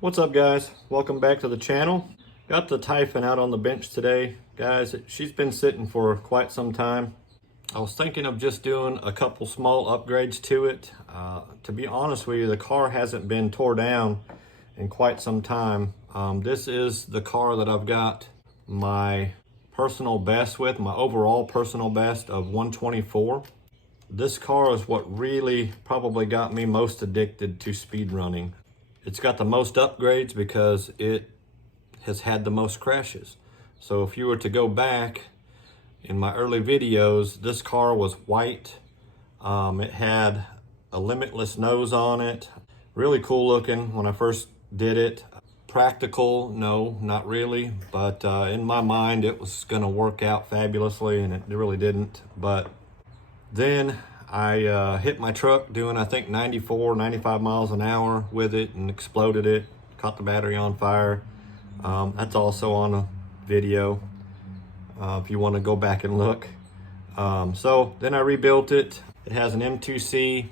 What's up, guys? Welcome back to the channel. Got the Typhon out on the bench today. Guys, she's been sitting for quite some time. I was thinking of just doing a couple small upgrades to it. To be honest with you, the car hasn't been tore down in quite some time. This is the car that I've got my personal best with, my overall personal best of 124. This car is what really probably got me most addicted to speed running. It's got the most upgrades because it has had the most crashes. So if you were to go back in my early videos, this car was white. It had a limitless nose on it. Really cool looking when I first did it. Practical, no, not really. But in my mind, it was gonna work out fabulously, and it really didn't. But then I hit my truck doing, I think, 94, 95 miles an hour with it and exploded it, caught the battery on fire. That's also on a video if you want to go back and look. So then I rebuilt it. It has an M2C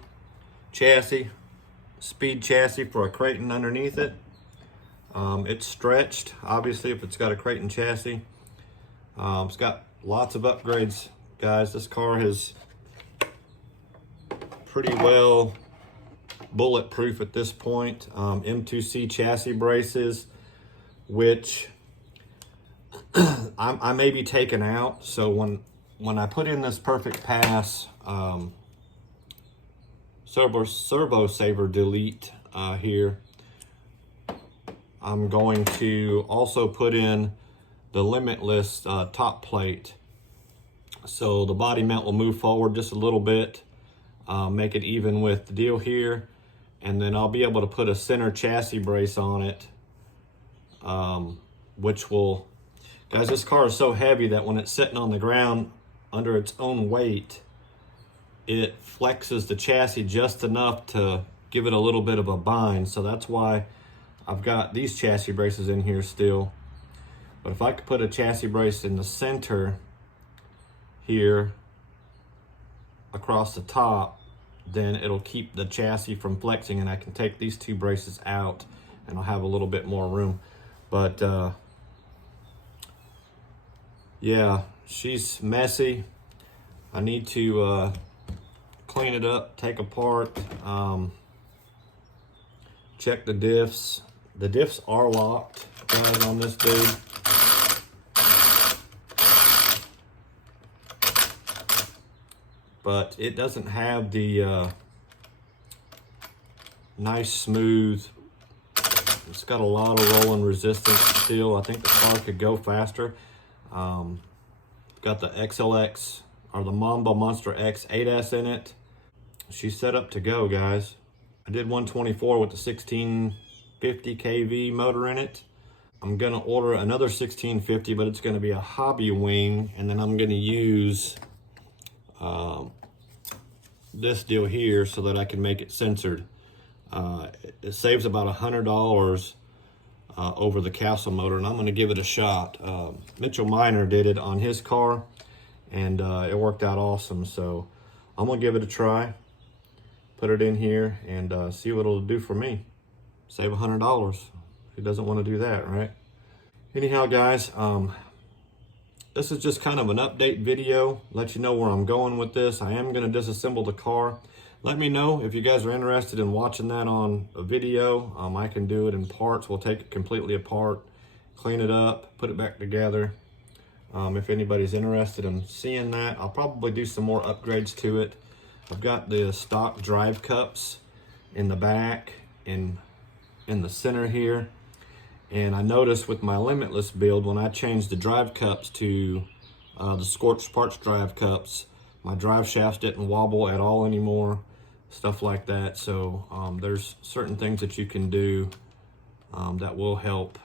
chassis, speed chassis for a Creighton underneath it. It's stretched, obviously, if it's got a Creighton chassis. It's got lots of upgrades, guys. This car has pretty well bulletproof at this point. M2C chassis braces, which I may be taking out. So when I put in this Perfect Pass servo saver delete here, I'm going to also put in the limitless top plate. So the body mount will move forward just a little bit. Make it even with the deal here, and then I'll be able to put a center chassis brace on it, which will, guys, this car is so heavy that when it's sitting on the ground under its own weight, it flexes the chassis just enough to give it a little bit of a bind. So that's why I've got these chassis braces in here still. But if I could put a chassis brace in the center here across the top, then it'll keep the chassis from flexing, and I can take these two braces out and I'll have a little bit more room. But yeah, she's messy. I need to clean it up, take apart, check the diffs. The diffs are locked, guys, on this dude. But it doesn't have the nice smooth. It's got a lot of rolling resistance still. I think the car could go faster. Got the XLX or the Mamba Monster X 8S in it. She's set up to go, guys. I did 124 with the 1650 kV motor in it. I'm gonna order another 1650, but it's gonna be a hobby wing, and then I'm gonna use this deal here so that I can make it censored. It saves about $100 over the Castle motor, and I'm going to give it a shot. Mitchell Miner did it on his car, and it worked out awesome. So I'm going to give it a try, put it in here, and see what it'll do for me. Save $100. Who doesn't want to do that, right? Anyhow, guys, this is just kind of an update video, let you know where I'm going with this. I am going to disassemble the car. Let me know if you guys are interested in watching that on a video. I can do it in parts. We'll take it completely apart, clean it up, put it back together. If anybody's interested in seeing that, I'll probably do some more upgrades to it. I've got the stock drive cups in the back, in the center here. And I noticed with my limitless build, when I changed the drive cups to the Scorched Parts drive cups, my drive shafts didn't wobble at all anymore, stuff like that. So there's certain things that you can do that will help.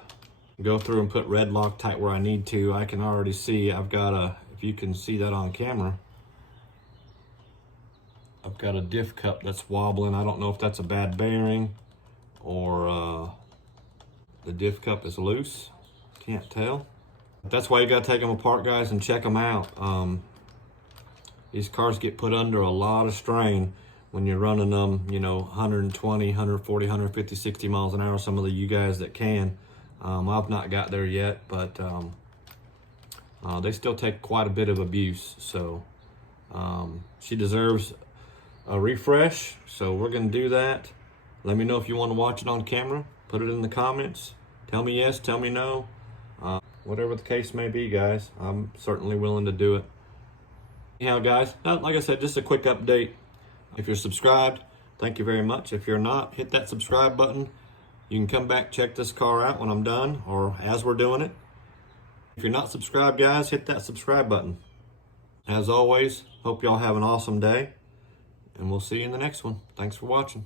Go through and put red Loctite where I need to. I can already see I've got a, if you can see that on camera, I've got a diff cup that's wobbling. I don't know if that's a bad bearing or the diff cup is loose. Can't tell. That's why you gotta take them apart, guys, and check them out. These cars get put under a lot of strain when you're running them, you know, 120, 140, 150, 60 miles an hour. Some of you guys that can. I've not got there yet, but they still take quite a bit of abuse. So she deserves a refresh. So we're going to do that. Let me know if you want to watch it on camera. Put it in the comments. Tell me yes, tell me no. Whatever the case may be, guys, I'm certainly willing to do it. Anyhow, guys, like I said, just a quick update. If you're subscribed, thank you very much. If you're not, hit that subscribe button. You can come back, check this car out when I'm done or as we're doing it. If you're not subscribed, guys, hit that subscribe button. As always, hope y'all have an awesome day, and we'll see you in the next one. Thanks for watching.